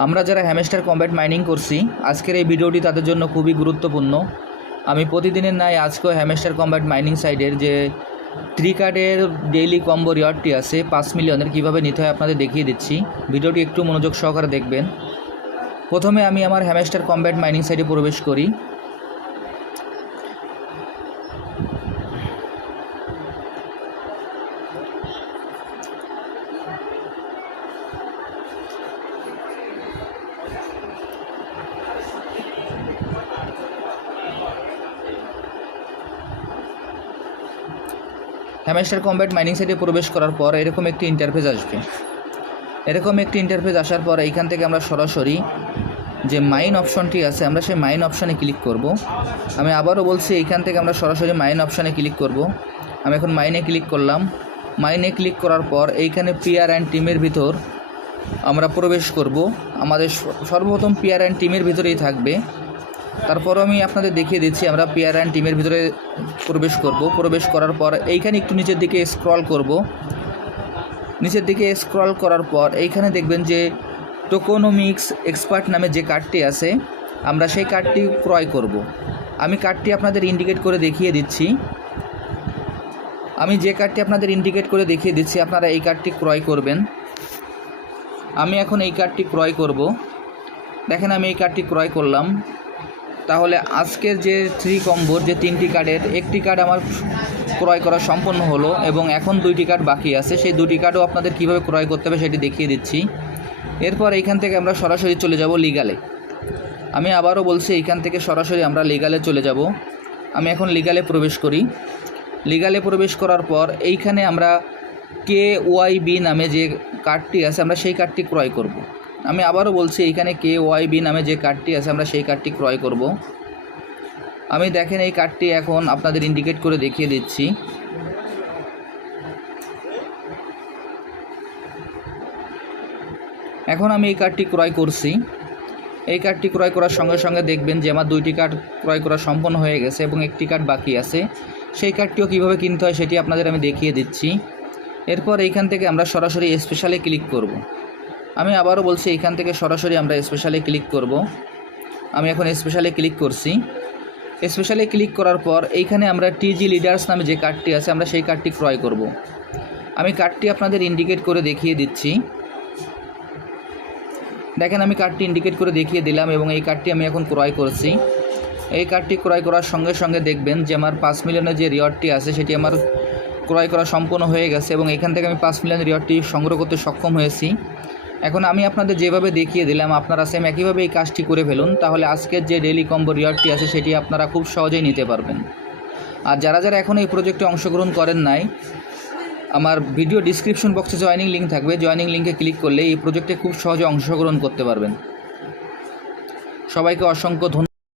আমরা যারা hamster combat mining করছি, আজকের এই ভিডিওটি তাদের জন্য খুবই গুরুত্বপূর্ণ। আমি প্রতিদিনের নাই আজকেও হ্যামেস্টার কম্ব্যাট মাইনিং সাইডের যে থ্রি কার্ডের ডেইলি কম্বো রিওয়ার্ডটি আছে, পাঁচ মিলিয়নের, কীভাবে নিতে হয় আপনাদের দেখিয়ে দিচ্ছি। ভিডিওটি একটু মনোযোগ সহকারে দেখবেন। প্রথমে আমি আমার হ্যামেস্টার কম্ব্যাট মাইনিং সাইডে প্রবেশ করি। হ্যামেস্টার কম্ব্যাট মাইনিং সাইটে প্রবেশ করার পর এরকম একটি ইন্টারফেস আসবে। এরকম একটি ইন্টারফেস আসার পর এইখান থেকে আমরা সরাসরি যে মাইন অপশনটি আছে, আমরা সেই মাইন অপশানে ক্লিক করব। আমি আবারও বলছি, এইখান থেকে আমরা সরাসরি মাইন অপশানে ক্লিক করব। আমি এখন মাইনে ক্লিক করলাম। মাইনে ক্লিক করার পর এইখানে পিআর অ্যান্ড টিমের ভিতর আমরা প্রবেশ করব। আমাদের সর্বপ্রথম পিআর অ্যান্ড টিমের ভিতরেই থাকবে। তারপর আমি আপনাদের দেখিয়ে দিচ্ছি, আমরা পেয়ার অ্যান্ড টিমের ভিতরে প্রবেশ করব। প্রবেশ করার পর এইখানে একটু নিচের দিকে স্ক্রল করব। নিচের দিকে স্ক্রল করার পর এইখানে দেখবেন যে টোকোনোমিক্স এক্সপার্ট নামে যে কার্ডটি আছে, আমরা সেই কার্ডটি ক্রয় করব। আমি কার্ডটি আপনাদের ইন্ডিকেট করে দেখিয়ে দিচ্ছি। আমি যে কার্ডটি আপনাদের ইন্ডিকেট করে দেখিয়ে দিচ্ছি, আপনারা এই কার্ডটি ক্রয় করবেন। আমি এখন এই কার্ডটি ক্রয় করব। দেখেন আমি এই কার্ডটি ক্রয় করলাম। তাহলে আজকের যে থ্রি কম্বোর যে তিনটি কার্ডের একটি কার্ড আমার ক্রয় করা সম্পন্ন হলো এবং এখন দুইটি কার্ড বাকি আছে। সেই দুটি কার্ডও আপনাদের কীভাবে ক্রয় করতে হবে সেটি দেখিয়ে দিচ্ছি। এরপর এইখান থেকে আমরা সরাসরি চলে যাব লিগালে আমি আবারও বলছি, এইখান থেকে সরাসরি আমরা লিগালে চলে যাব। আমি এখন লিগালে প্রবেশ করি। লিগালে প্রবেশ করার পর এইখানে আমরা কে ওয়াই বি নামে যে কার্ডটি আছে, আমরা সেই কার্ডটি ক্রয় করব। আমি আবারও বলছি এইখানে কে ওয়াই বি নামে যে কার্ডটি আছে, আমরা সেই কার্ডটি ক্রয় করব। আমি দেখেন, এই কার্ডটি এখন আপনাদের ইন্ডিকেট করে দেখিয়ে দিচ্ছি এখন আমি এই কার্ডটি ক্রয় করছি এই কার্ডটি ক্রয় করার সঙ্গে সঙ্গে দেখবেন যে আমার দুইটি কার্ড ক্রয় করা সম্পন্ন হয়ে গেছে এবং একটি কার্ড বাকি আছে সেই কার্ডটিও কীভাবে কিনতে হয় সেটি আপনাদের আমি দেখিয়ে দিচ্ছি এরপর এইখান থেকে আমরা সরাসরি স্পেশালে ক্লিক করব। আমি আবারও বলছি এইখান থেকে সরাসরি আমরা স্পেশালে ক্লিক করব। আমি এখন স্পেশালে ক্লিক করছি স্পেশালে ক্লিক করার পর এইখানে আমরা টিজি লিডার্স নামে যে কার্ডটি আছে, আমরা সেই কার্ডটি ক্রয় করব। আমি কার্ডটি আপনাদের ইন্ডিকেট করে দেখিয়ে দিচ্ছি দেখেন, আমি কার্ডটি ইন্ডিকেট করে দেখিয়ে দিলাম এবং এই কার্ডটি আমি এখন ক্রয় করছি এই কার্ডটি ক্রয় করার সঙ্গে সঙ্গে দেখবেন যে আমার পাঁচ মিলিয়নের যে রিওয়ার্ডটি আছে, সেটি আমার ক্রয় করা সম্পূর্ণ হয়ে গেছে এবং এখান থেকে আমি পাঁচ মিলিয়ন রিওয়ার্ডটি সংগ্রহ করতে সক্ষম হয়েছি এখন আমি আপনাদের যেভাবে দেখিয়ে দিলাম, আপনারা সেম একইভাবে এই কাজটি করে ফেলুন, তাহলে আজকের যে ডেলি কম্বো রিওয়ার্ডটি আছে, সেটি আপনারা খুব সহজেই নিতে পারবেন। আর যারা যারা এখন এই প্রজেক্টে অংশগ্রহণ করেন নাই, আমার ভিডিও ডিসক্রিপশন বক্সে জয়নিং লিঙ্ক থাকবে জয়নিং লিঙ্কে ক্লিক করলে এই প্রজেক্টে খুব সহজে অংশগ্রহণ করতে পারবেন। সবাইকে অসংখ্য ধন্যবাদ।